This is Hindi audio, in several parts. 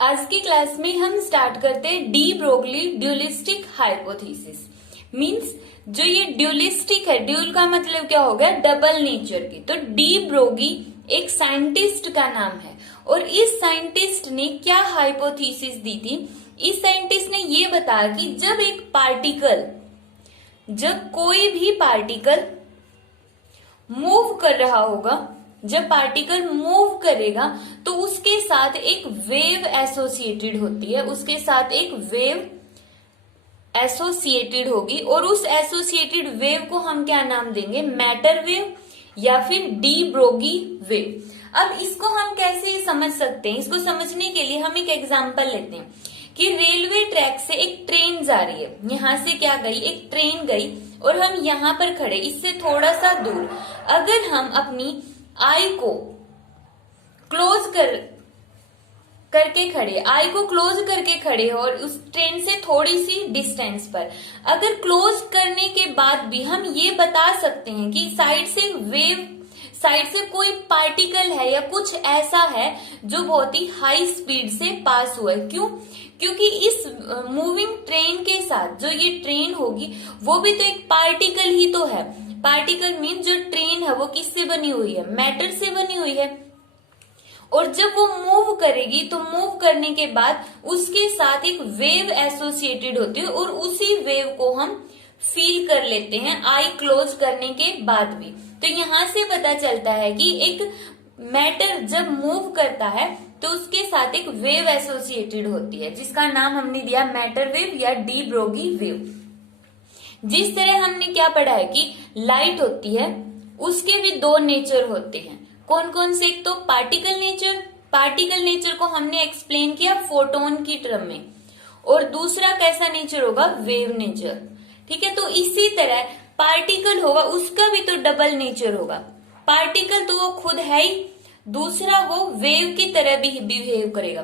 आज की क्लास में हम स्टार्ट करते हैं de Broglie dualistic hypothesis. Means जो ये ड्यूलिस्टिक है, ड्यूल का मतलब क्या हो गया, डबल नेचर की। तो डी ब्रोगी एक साइंटिस्ट का नाम है और इस साइंटिस्ट ने क्या हाइपोथेसिस दी थी। इस साइंटिस्ट ने ये बताया कि जब कोई भी पार्टिकल मूव कर रहा होगा, जब पार्टिकल मूव करेगा तो उसके साथ एक वेव एसोसिएटेड होती है, उसके साथ एक वेव एसोसिएटेड होगी और उस एसोसिएटेड वेव को हम क्या नाम देंगे, मैटर वेव या फिर डी ब्रोगी वेव। अब इसको हम कैसे समझ सकते हैं, इसको समझने के लिए हम एक एग्जांपल लेते हैं कि रेलवे ट्रैक से एक ट्रेन जा रही है। यहां से क्या गई, एक ट्रेन गई और हम यहां पर खड़े, इससे थोड़ा सा दूर अगर हम अपनी आई को क्लोज करके खड़े, आई को क्लोज करके खड़े और उस ट्रेन से थोड़ी सी डिस्टेंस पर, अगर क्लोज करने के बाद भी हम ये बता सकते हैं कि साइड से कोई पार्टिकल है या कुछ ऐसा है जो बहुत ही हाई स्पीड से पास हुआ है। क्यों? क्योंकि इस मूविंग ट्रेन के साथ जो ये ट्रेन होगी वो भी तो एक पार्टिकल ही तो है। पार्टिकल मीन जो ट्रेन है वो किससे बनी हुई है, मैटर से बनी हुई है। और जब वो मूव करेगी तो मूव करने के बाद उसके साथ एक वेव एसोसिएटेड होती है और उसी वेव को हम फील कर लेते हैं आई क्लोज करने के बाद भी। तो यहां से पता चलता है कि एक मैटर जब मूव करता है तो उसके साथ एक वेव एसोसिएटेड होती है जिसका नाम हमने दिया मैटर वेव या डी ब्रोगी वेव। जिस तरह हमने क्या पढ़ा है कि लाइट होती है, उसके भी दो नेचर होते हैं। कौन कौन से? एक तो पार्टिकल नेचर को हमने एक्सप्लेन किया फोटोन की टर्म में, और दूसरा कैसा नेचर होगा, वेव नेचर। ठीक है, तो इसी तरह पार्टिकल होगा उसका भी तो डबल नेचर होगा। पार्टिकल तो वो खुद है ही, दूसरा वो वेव की तरह भी बिहेव करेगा।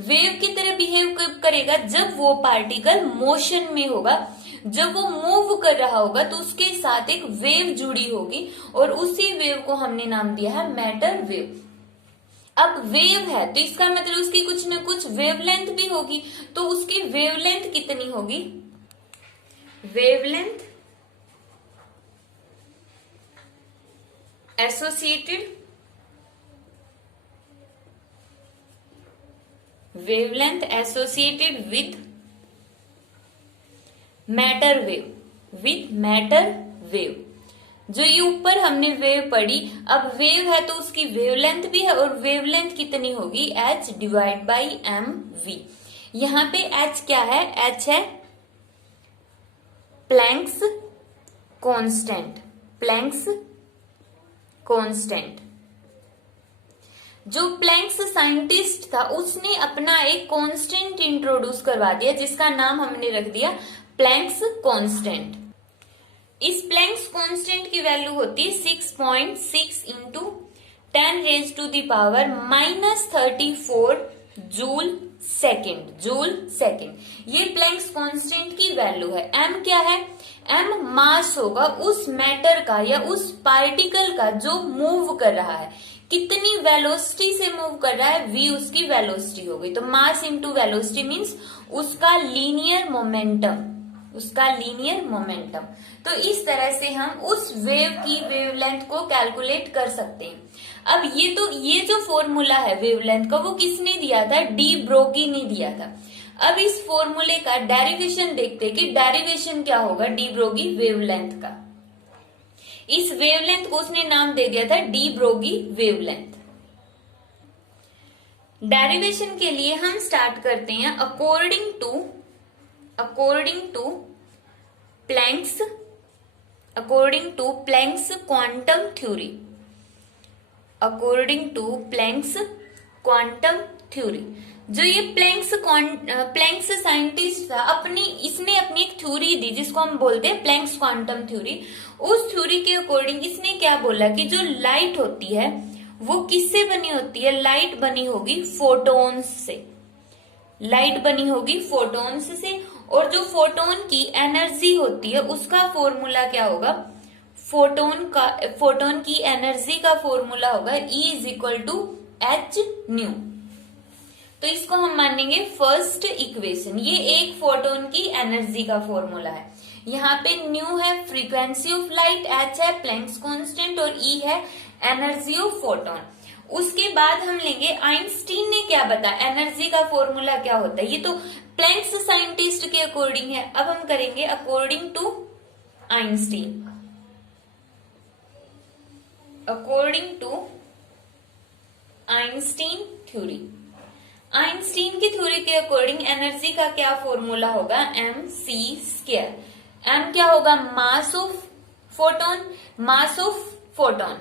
वेव की तरह बिहेव करेगा जब वो पार्टिकल मोशन में होगा, जब वो मूव कर रहा होगा तो उसके साथ एक वेव जुड़ी होगी और उसी वेव को हमने नाम दिया है मैटर वेव। अब वेव है तो इसका मतलब उसकी कुछ न कुछ वेवलेंथ भी होगी, तो उसकी वेवलेंथ कितनी होगी, wavelength associated with matter wave. जो ये ऊपर हमने वेव पढ़ी, अब वेव है तो उसकी वेवलेंथ भी है और वेवलेंथ कितनी होगी, h divide by M V. यहां पे h क्या है, h है प्लैंक्स कांस्टेंट। जो प्लैंक्स साइंटिस्ट था उसने अपना एक कांस्टेंट इंट्रोड्यूस करवा दिया जिसका नाम हमने रख दिया प्लैंक्स कांस्टेंट। इस प्लैंक्स कांस्टेंट की वैल्यू होती है 6.6 इंटू 10⁻⁻³ जूल सेकेंड। ये प्लैंक्स कांस्टेंट की वैल्यू है। m क्या है, m मास होगा उस मैटर का या उस पार्टिकल का जो मूव कर रहा है, कितनी वेलोसिटी से मूव कर रहा है, v उसकी वेलोसिटी होगी। तो मास इंटू वेलोसिटी मीन्स उसका लीनियर मोमेंटम। तो इस तरह से हम उस वेव की वेवलेंथ को कैलकुलेट कर सकते हैं। अब ये जो फॉर्मूला है वेवलेंथ का वो किसने दिया था, डी ब्रोगी ने दिया था। अब इस फॉर्मूले का डेरिवेशन देखते हैं कि डेरिवेशन क्या होगा डी ब्रोगी वेवलेंथ का। इस वेवलेंथ को उसने नाम दे दिया था डी ब्रोगी वेवलेंथ। डेरिवेशन के लिए हम स्टार्ट करते हैं according to Planck's quantum theory. जो ये प्लैंक्स साइंटिस्ट था, इसने अपनी एक थ्योरी दी जिसको हम बोलते हैं प्लैंक्स क्वांटम थ्योरी। उस थ्योरी के अकॉर्डिंग इसने क्या बोला कि जो लाइट होती है वो किससे बनी होती है, लाइट बनी होगी फोटोन्स से। और जो फोटोन की एनर्जी होती है उसका फॉर्मूला क्या होगा, फोटोन की एनर्जी का फॉर्मूला होगा E = h न्यू। तो इसको हम मानेंगे फर्स्ट इक्वेशन। ये एक फोटोन की एनर्जी का फॉर्मूला है। यहाँ पे न्यू है फ्रीक्वेंसी ऑफ लाइट, एच है प्लैंक्स कांस्टेंट और ई है एनर्जी ऑफ फोटोन। उसके बाद हम लेंगे आइंस्टीन ने क्या बताया, एनर्जी का फॉर्मूला क्या होता है। ये तो प्लैंक्स साइंटिस्ट के अकॉर्डिंग है। अब हम करेंगे according to Einstein. According to Einstein theory, Einstein की थ्योरी के अकॉर्डिंग एनर्जी का क्या फॉर्मूला होगा, mc²। m क्या होगा, मास ऑफ फोटोन,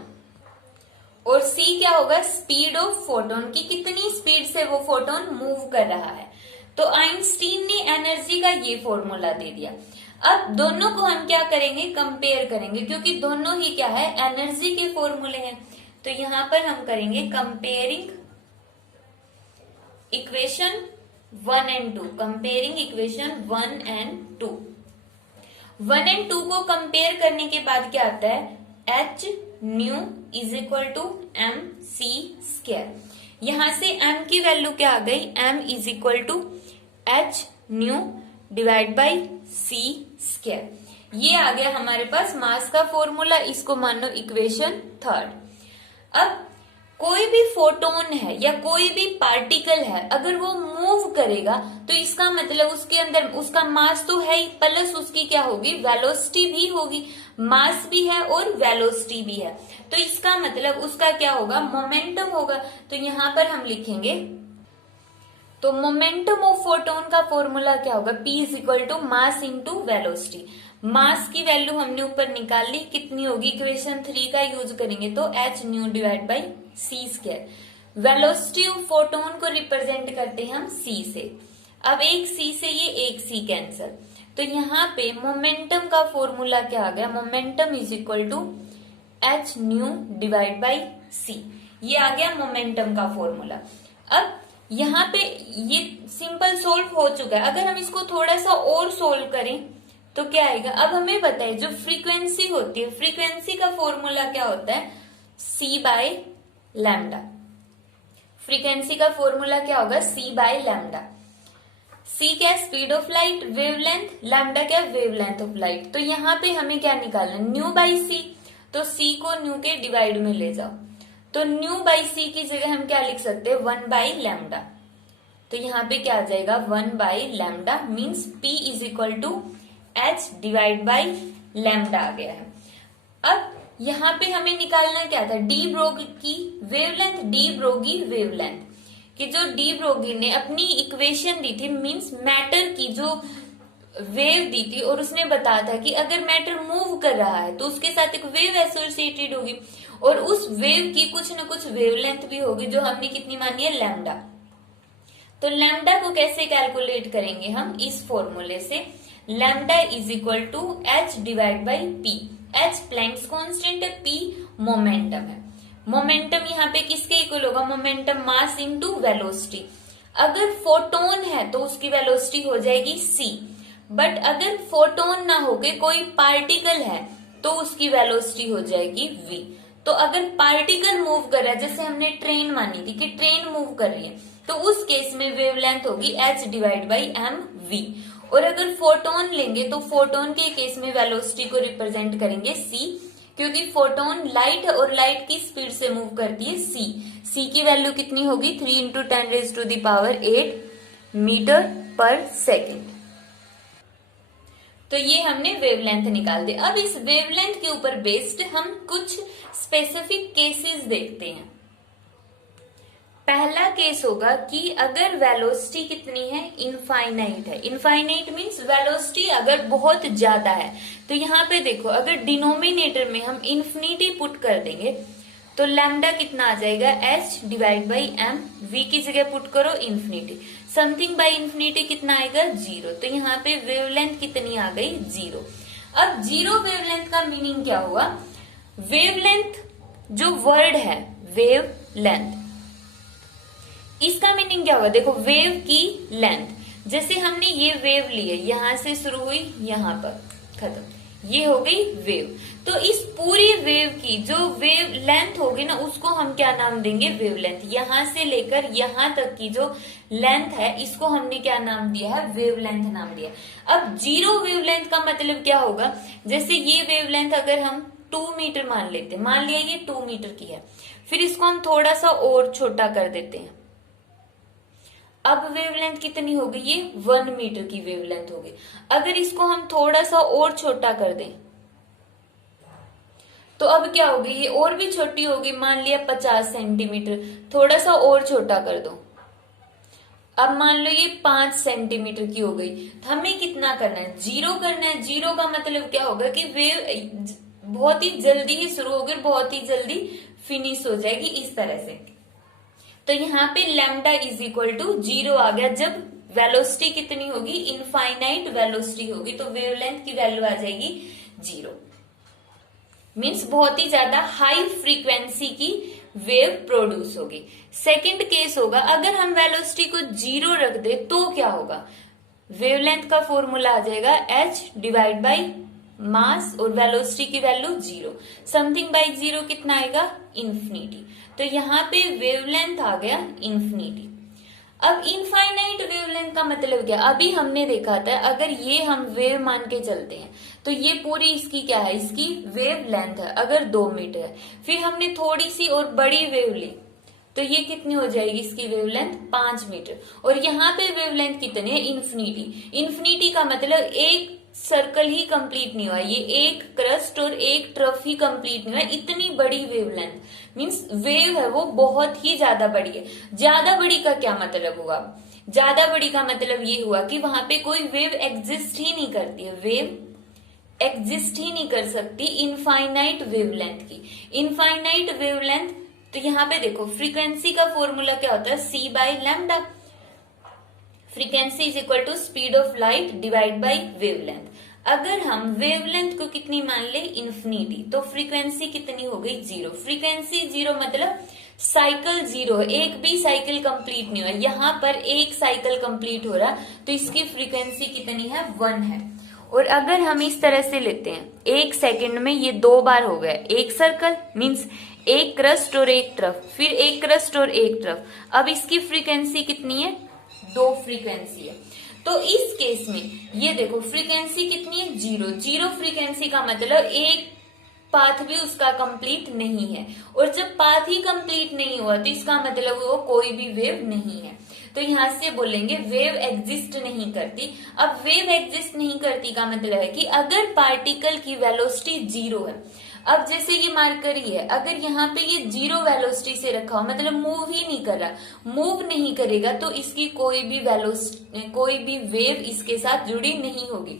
और c क्या होगा, स्पीड ऑफ फोटोन की कितनी स्पीड से वो फोटोन मूव कर रहा है। तो आइंस्टीन ने एनर्जी का ये फॉर्मूला दे दिया। अब दोनों को हम क्या करेंगे, कंपेयर करेंगे, क्योंकि दोनों ही क्या है, एनर्जी के फॉर्मूले हैं। तो यहां पर हम करेंगे comparing equation 1 and 2, comparing equation 1 and 2। 1 and 2 को कंपेयर करने के बाद क्या आता है, h nu is equal to mc²। यहां से m की वैल्यू क्या आ गई, m is equal to h nu divide by c²। ये आ गया हमारे पास मास का फॉर्मूला। इसको मान लो इक्वेशन 3। अब कोई भी फोटोन है या कोई भी पार्टिकल है, अगर वो मूव करेगा तो इसका मतलब उसके अंदर उसका मास तो है ही, प्लस उसकी क्या होगी, वेलोसिटी भी होगी। मास भी है और वेलोसिटी भी है, तो इसका मतलब उसका क्या होगा, मोमेंटम होगा। तो यहां पर हम लिखेंगे, तो मोमेंटम ऑफ फोटोन का फॉर्मूला क्या होगा, P is equal to mass into velocity. Mass की वैल्यू हमने ऊपर निकाल ली, कितनी होगी, इक्वेशन 3 का यूज करेंगे तो h nu divide by c²। Velocity of photon को रिप्रेजेंट करते हैं हम c से। अब एक c से ये एक c कैंसल, तो यहाँ पे मोमेंटम का फॉर्मूला क्या आ गया, momentum is equal to h nu divide by c। ये आ गया मोमेंटम का फॉर्मूला। अब यहाँ पे ये सिंपल सोल्व हो चुका है। अगर हम इसको थोड़ा सा और सोल्व करें तो क्या आएगा, अब हमें बताइए जो फ्रीक्वेंसी होती है, फ्रीक्वेंसी का फॉर्मूला क्या होता है, c बाय लैम्डा। फ्रीक्वेंसी का फॉर्मूला क्या होगा, c बाय लैम्डा। c क्या, speed of light, wavelength, lambda क्या, वेवलेंथ ऑफ लाइट। तो यहाँ पे हमें क्या निकालना, न्यू बाई c। तो c को न्यू के डिवाइड में ले जाओ, तो न्यू बाई c की जगह हम क्या लिख सकते हैं, 1 बाई लैम्डा। तो यहाँ पे क्या आ जाएगा, 1 by lambda means p is equal to h divide by lambda आ गया है। अब यहाँ पे हमें निकालना क्या था, डी ब्रोगी की वेवलेंथ, डी ब्रोगी वेवलेंथ कि जो डी ब्रोगी ने अपनी इक्वेशन दी थी, मींस मैटर की जो वेव दी थी, और उसने बताया था कि अगर मैटर मूव कर रहा है तो उसके साथ एक वेव एसोसिएटेड होगी, और उस वेव की कुछ न कुछ वेवलेंथ भी होगी, जो हमने कितनी मानी है, लैम्डा। तो लैम्डा को कैसे कैलकुलेट करेंगे हम, इस फॉर्मूले से, lambda is equal to h divide by p। h Planck's constant है, p मोमेंटम है। मोमेंटम यहाँ पे किसके इक्वल होगा, मोमेंटम मास इनटू वेलोसिटी। अगर फोटोन है तो उसकी वेलोसिटी हो जाएगी c, बट अगर फोटोन ना होके कोई पार्टिकल है तो उसकी वेलोसिटी हो जाएगी v। तो अगर पार्टिकल मूव कर रहा है, जैसे हमने ट्रेन मानी थी कि ट्रेन मूव कर रही है, तो उस केस में वेवलेंथ होगी h डिवाइड बाई mv। और अगर फोटोन लेंगे तो फोटोन के केस में वेलोसिटी को रिप्रेजेंट करेंगे c, क्योंकि फोटोन लाइट है और लाइट की स्पीड से मूव करती है c की वैल्यू कितनी होगी, 3 into 10 raise to the power 8 metre per second. तो ये हमने वेवलेंथ निकाल दी। अब इस वेवलेंथ के ऊपर बेस्ड हम कुछ स्पेसिफिक केसेस देखते हैं। पहला केस होगा कि अगर वेलोसिटी कितनी है, इनफाइनाइट है। इनफाइनाइट मींस वेलोसिटी अगर बहुत ज्यादा है, तो यहाँ पे देखो अगर डिनोमिनेटर में हम इन्फिनिटी पुट कर देंगे तो लैम्डा कितना आ जाएगा, h divide by m। v की जगह पुट करो इन्फिनिटी, समथिंग बाई इन्फिनिटी कितना आएगा, 0। तो यहाँ पे वेवलेंथ कितनी आ गई, 0। अब 0 वेवलेंथ का मीनिंग क्या हुआ, वेवलेंथ जो वर्ड है वेव लेंथ, इसका मीनिंग क्या होगा, देखो वेव की लेंथ, जैसे हमने ये वेव ली है, यहां से शुरू हुई यहां पर खत्म, ये हो गई वेव। तो इस पूरी वेव की जो वेव लेंथ होगी ना, उसको हम क्या नाम देंगे, वेवलेंथ। यहां से लेकर यहां तक की जो लेंथ है, इसको हमने क्या नाम दिया है, वेवलेंथ नाम दिया। अब जीरो वेवलेंथ का मतलब क्या होगा, जैसे ये वेवलेंथ अगर हम 2 मीटर मान लेते, मान लिया ये 2 मीटर की है, फिर इसको हम थोड़ा सा और छोटा कर देते हैं। अब वेवलेंथ कितनी होगी, ये 1 मीटर की वेवलेंथ होगी। अगर इसको हम थोड़ा सा और छोटा कर दें तो अब क्या होगी, ये और भी छोटी होगी, मान लिया 50 सेंटीमीटर, थोड़ा सा और छोटा कर दो, अब मान लो ये 5 सेंटीमीटर की हो गई। तो हमें कितना करना है, 0 करना है। 0 का मतलब क्या होगा कि वेव बहुत ही जल्दी ही शुरू होगी और बहुत ही जल्दी फिनिश हो जाएगी, इस तरह से। तो यहाँ पे लैम्डा इज इक्वल टू 0 आ गया। जब वेलोसिटी कितनी होगी, इनफाइनाइट वेलोसिटी होगी, तो वेवलेंथ की वैल्यू आ जाएगी 0। मीन्स बहुत ही ज्यादा हाई फ्रीक्वेंसी की वेव प्रोड्यूस होगी। सेकंड केस होगा, अगर हम वेलोसिटी को 0 रख दे तो क्या होगा, वेवलेंथ का फॉर्मूला आ जाएगा h डिवाइड बाई मास और वेलोसिटी की वैल्यू 0। समथिंग बाई 0 कितना आएगा, इन्फिनिटी। तो यहाँ पे वेवलेंथ आ गया इन्फिनिटी। अब इनफाइनाइट वेवलेंथ का मतलब क्या, अभी हमने देखा था अगर ये हम वेव मान के चलते हैं तो ये पूरी इसकी क्या है, इसकी वेव लेंथ है अगर 2 मीटर है। फिर हमने थोड़ी सी और बड़ी वेव ली तो ये कितनी हो जाएगी, इसकी वेवलेंथ 5 मीटर। और यहाँ पे वेवलेंथ कितनी है, इन्फिनिटी। इन्फिनिटी का मतलब एक सर्कल ही कंप्लीट नहीं हुआ, ये एक क्रस्ट और एक ट्रफ ही कंप्लीट नहीं हुआ, इतनी बड़ी वेवलेंथ। मीन्स वेव है वो बहुत ही ज्यादा बड़ी है। ज्यादा बड़ी का क्या मतलब हुआ, ज्यादा बड़ी का मतलब ये हुआ कि वहां पे कोई वेव एग्जिस्ट ही नहीं करती है, वेव एग्जिस्ट ही नहीं कर सकती इनफाइनाइट वेवलेंथ की। इनफाइनाइट वेवलेंथ, तो यहाँ पे देखो फ्रीक्वेंसी का फॉर्मूला क्या होता है, c by lambda. Frequency is equal to speed of light divide by wavelength. अगर हम वेवलेंथ को कितनी मान ले, इन्फिनिटी, तो फ्रीक्वेंसी कितनी हो गई, 0। फ्रीक्वेंसी 0 मतलब साइकिल 0 है, एक भी साइकिल कंप्लीट नहीं हुआ। यहाँ पर एक साइकिल कंप्लीट हो रहा, तो इसकी फ्रीक्वेंसी कितनी है, 1 है। और अगर हम इस तरह से लेते हैं, 1 सेकंड में ये 2 बार हो गया, एक सर्कल मीन्स एक क्रस्ट और एक ट्रफ, फिर एक क्रस्ट और एक ट्रफ। अब इसकी फ्रीक्वेंसी कितनी है, 2 फ्रीक्वेंसी है। तो इस केस में ये देखो फ्रीक्वेंसी कितनी है, 0। 0 फ्रीक्वेंसी का मतलब एक पाथ भी उसका कंप्लीट नहीं है। और जब पाथ ही कंप्लीट नहीं हुआ तो इसका मतलब वो कोई भी वेव नहीं है। तो यहां से बोलेंगे वेव एग्जिस्ट नहीं करती। अब वेव एग्जिस्ट नहीं करती का मतलब है कि अगर पार्टिकल की वेलोसिटी 0 है, अब जैसे ये मार्कर ही है, अगर यहाँ पे ये 0 वेलोसिटी से रखा हो, मतलब मूव ही नहीं कर रहा, मूव नहीं करेगा, तो इसकी कोई भी वेव इसके साथ जुड़ी नहीं होगी।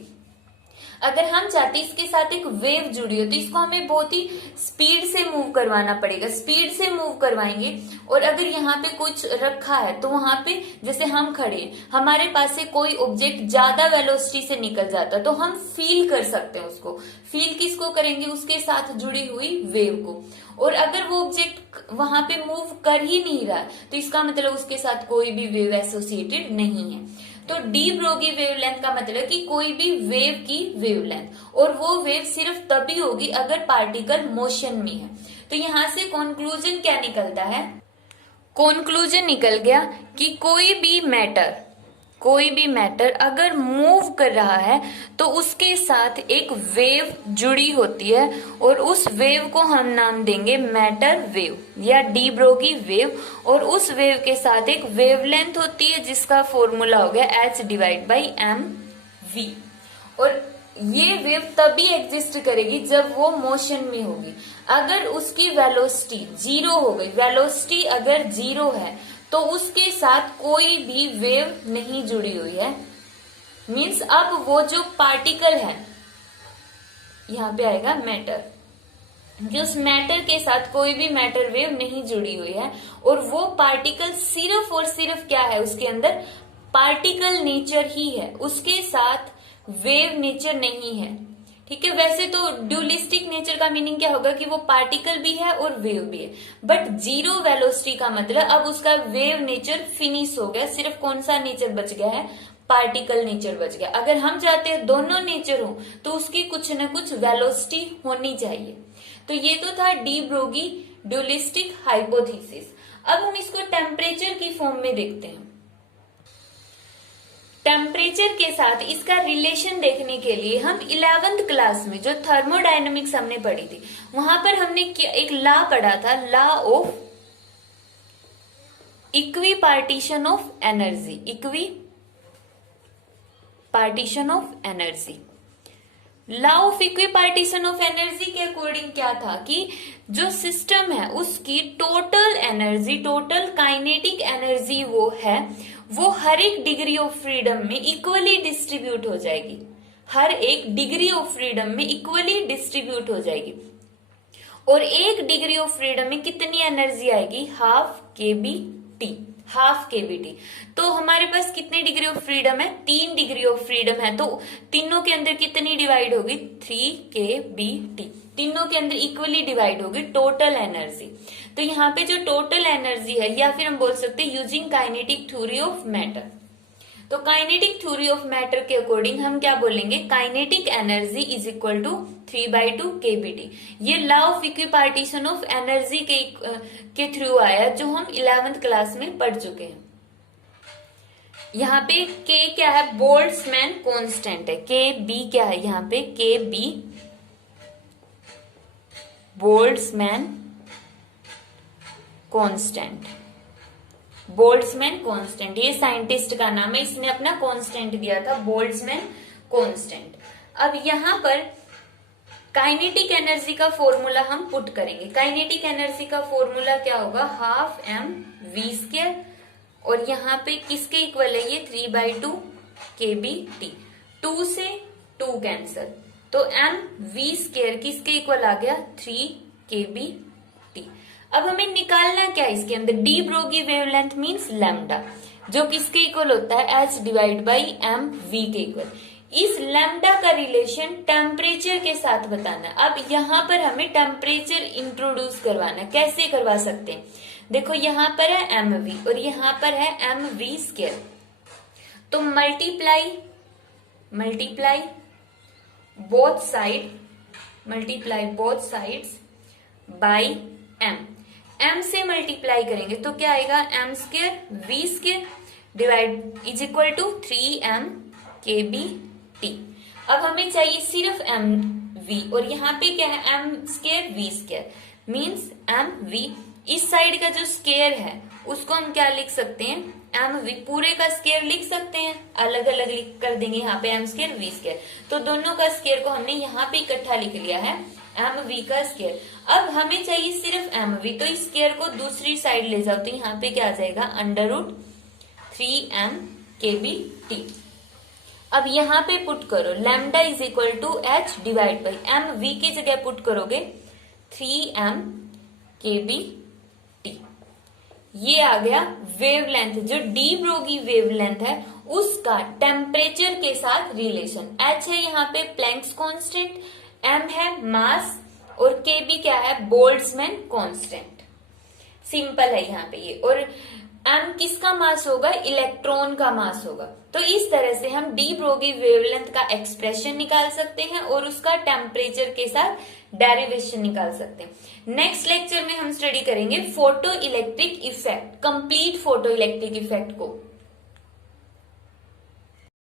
अगर हम चाहते इसके साथ एक वेव जुड़ी हो तो इसको हमें बहुत ही स्पीड से मूव करवाना पड़ेगा, स्पीड से मूव करवाएंगे। और अगर यहाँ पे कुछ रखा है तो वहां पे जैसे हम खड़े, हमारे पास से कोई ऑब्जेक्ट ज्यादा वेलोसिटी से निकल जाता तो हम फील कर सकते हैं उसको। फील किसको करेंगे, उसके साथ जुड़ी हुई वेव को। और अगर वो ऑब्जेक्ट वहां पे मूव कर ही नहीं रहा तो इसका मतलब उसके साथ कोई भी वेव एसोसिएटेड नहीं है। तो डी ब्रोगी वेवलेंथ का मतलब कि कोई भी वेव की वेवलेंथ, और वो वेव सिर्फ तभी होगी अगर पार्टिकल मोशन में है। तो यहां से कंक्लूजन क्या निकलता है, कंक्लूजन निकल गया कि कोई भी मैटर अगर मूव कर रहा है तो उसके साथ एक वेव जुड़ी होती है और उस वेव को हम नाम देंगे मैटर वेव या डी ब्रोगी वेव। और उस वेव के साथ एक वेवलेंथ होती है जिसका फॉर्मूला हो गया h डिवाइड बाई mv। और ये वेव तभी एग्जिस्ट करेगी जब वो मोशन में होगी। अगर उसकी वेलोसिटी 0 हो गई, वेलोसिटी अगर 0 है तो उसके साथ कोई भी वेव नहीं जुड़ी हुई है। मीन्स अब वो जो पार्टिकल है, यहाँ पे आएगा मैटर, कि उस मैटर के साथ कोई भी मैटर वेव नहीं जुड़ी हुई है। और वो पार्टिकल सिर्फ और सिर्फ क्या है, उसके अंदर पार्टिकल नेचर ही है, उसके साथ वेव नेचर नहीं है। ठीक ठीक है। वैसे तो ड्यूलिस्टिक नेचर का मीनिंग क्या होगा कि वो पार्टिकल भी है और वेव भी है, बट जीरो वेलोसिटी का मतलब अब उसका वेव नेचर फिनिश हो गया, सिर्फ कौन सा नेचर बच गया है, पार्टिकल नेचर बच गया। अगर हम चाहते हैं दोनों नेचर हो तो उसकी कुछ न कुछ वेलोसिटी होनी चाहिए। तो ये तो था डी ब्रोगी ड्यूलिस्टिक हाइपोथेसिस। अब हम इसको टेम्परेचर की फॉर्म में देखते हैं। टेम्परेचर के साथ इसका रिलेशन देखने के लिए हम 11th क्लास में जो थर्मोडायनेमिक्स हमने पढ़ी थी वहां पर हमने एक लॉ पढ़ा था, law of equi partition of energy. Equi partition of energy, law of equi partition of energy के अकॉर्डिंग क्या था कि जो सिस्टम है उसकी total energy, total kinetic energy वो हर एक डिग्री ऑफ फ्रीडम में इक्वली डिस्ट्रीब्यूट हो जाएगी। हर एक डिग्री ऑफ फ्रीडम में इक्वली डिस्ट्रीब्यूट हो जाएगी। और एक डिग्री ऑफ फ्रीडम में कितनी एनर्जी आएगी, हाफ kBT, हाफ kBT। तो हमारे पास कितने डिग्री ऑफ फ्रीडम है, 3 डिग्री ऑफ फ्रीडम है, तो तीनों के अंदर कितनी डिवाइड होगी, 3 kBT। तीनों के अंदर इक्वली डिवाइड होगी टोटल एनर्जी। तो यहाँ पे जो टोटल एनर्जी है, या फिर हम बोल सकते हैं using kinetic theory of matter, तो काइनेटिक थ्योरी ऑफ मैटर के अकॉर्डिंग हम क्या बोलेंगे, kinetic energy is equal to 3/2 kBT। ये law of equipartition of energy के थ्रू आया जो हम 11th क्लास में पढ़ चुके हैं। यहाँ पे K क्या है, बोल्ट्जमैन कांस्टेंट है। KB क्या है, यहाँ पे KB Boltzmann constant. Boltzmann constant ये साइंटिस्ट का नाम है, इसने अपना कांस्टेंट दिया था बोल्ट्जमैन कांस्टेंट। अब यहाँ पर काइनेटिक एनर्जी का फॉर्मूला हम पुट करेंगे। काइनेटिक एनर्जी का फॉर्मूला क्या होगा, हाफ mv², और यहाँ पे किसके इक्वल है ये, 3/2 kBT। 2 से 2 कैंसल, तो mv² किसके इक्वल आ गया, 3 kBT। अब हमें निकालना क्या है इसके अंदर, डी ब्रोगी वेवलेंथ मींस लैम्डा, जो किसके इक्वल होता है, h डिवाइड बाई mv के इक्वल। इस लैम्डा का रिलेशन टेम्परेचर के साथ बताना। अब यहाँ पर हमें टेम्परेचर इंट्रोड्यूस करवाना, कैसे करवा सकते हैं, देखो यहाँ पर है mv और यहाँ पर है mv², तो multiply both sides by m से मल्टीप्लाई करेंगे तो क्या आएगा, m² v² divide is equal to 3m kBT। अब हमें चाहिए सिर्फ mv और यहाँ पे क्या है, m² v² मीन्स mv। इस साइड का जो स्केयर है उसको हम क्या लिख सकते हैं, mv। पूरे का स्केयर लिख सकते हैं, अलग अलग लिख कर देंगे यहाँ पे m² v², तो दोनों का स्केयर को हमने यहाँ पे इकट्ठा लिख लिया है, mv का स्केयर। अब हमें चाहिए सिर्फ mv, तो इस स्केयर को दूसरी साइड ले जाओ, तो यहाँ पे क्या आ जाएगा, √3m kBT। अब यहाँ पे पुट करो lambda is equal to h divide by mv की जगह पुट करोगे 3m kBT। ये आ गया वेवलेंथ, जो डी ब्रोगी वेवलेंथ है उसका टेम्परेचर के साथ रिलेशन। h है यहाँ पे प्लैंक्स कांस्टेंट, m है मास और kB क्या है, बोल्ट्जमैन कांस्टेंट। सिंपल है यहाँ पे ये। और m किसका मास होगा, इलेक्ट्रॉन का मास होगा। तो इस तरह से हम डी ब्रोगी वेवलेंथ का एक्सप्रेशन निकाल सकते हैं और उसका टेम्परेचर के साथ डेरिवेशन निकाल सकते हैं। नेक्स्ट लेक्चर में हम स्टडी करेंगे photo electric effect, complete photo electric effect को।